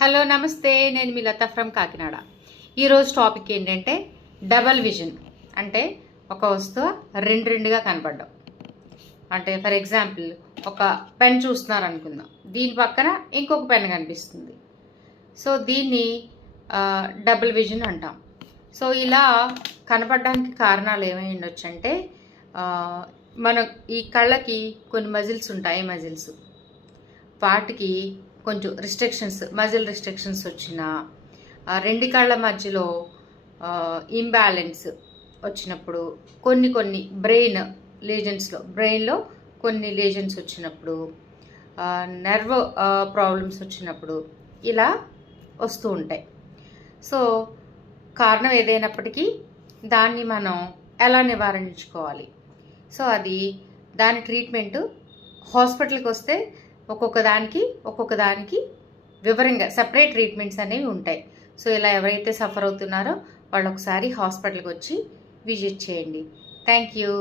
Hello నమస్తే. నేను మీ లత from Kakinada. ఈరోజు టాపిక్ ఏంటంటే డబల్ విజన్. అంటే ఒక వస్తువు రెండు రెండుగా కనపడడం. అంటే ఫర్ ఎగ్జాంపుల్ ఒక పెన్ చూస్తున్నారు అనుకుందాం దీని పక్కన ఇంకొక పెన్ కనిపిస్తుంది. సో దీన్ని డబుల్ విజన్ అంటాం. సో ఇలా కనపడడానికి కారణాలు ఏమై ఉండొచ్చు అంటే మన ఈ కళ్ళకి కొన్ని మజిల్స్ ఉంటాయి మజిల్స్. వాటికి కొంచెం రిస్ట్రిక్షన్స్ మజిల్ రిస్ట్రిక్షన్స్ వచ్చిన రెండు కళ్ళ మధ్యలో ఇంబ్యాలెన్స్ వచ్చినప్పుడు కొన్ని కొన్ని బ్రెయిన్ లేజన్స్లో బ్రెయిన్లో కొన్ని లేజన్స్ వచ్చినప్పుడు నర్వ్ ప్రాబ్లమ్స్ వచ్చినప్పుడు ఇలా వస్తూ ఉంటాయి. సో కారణం ఏదైనప్పటికీ దాన్ని మనం ఎలా నివారించుకోవాలి? సో అది దాని ట్రీట్మెంటు హాస్పిటల్కి వస్తే ఒక్కొక్క దానికి ఒక్కొక్క దానికి వివరంగా సపరేట్ ట్రీట్మెంట్స్ అనేవి ఉంటాయి. సో ఇలా ఎవరైతే సఫర్ అవుతున్నారో వాళ్ళు ఒకసారి హాస్పిటల్కి వచ్చి విజిట్ చేయండి. Thank you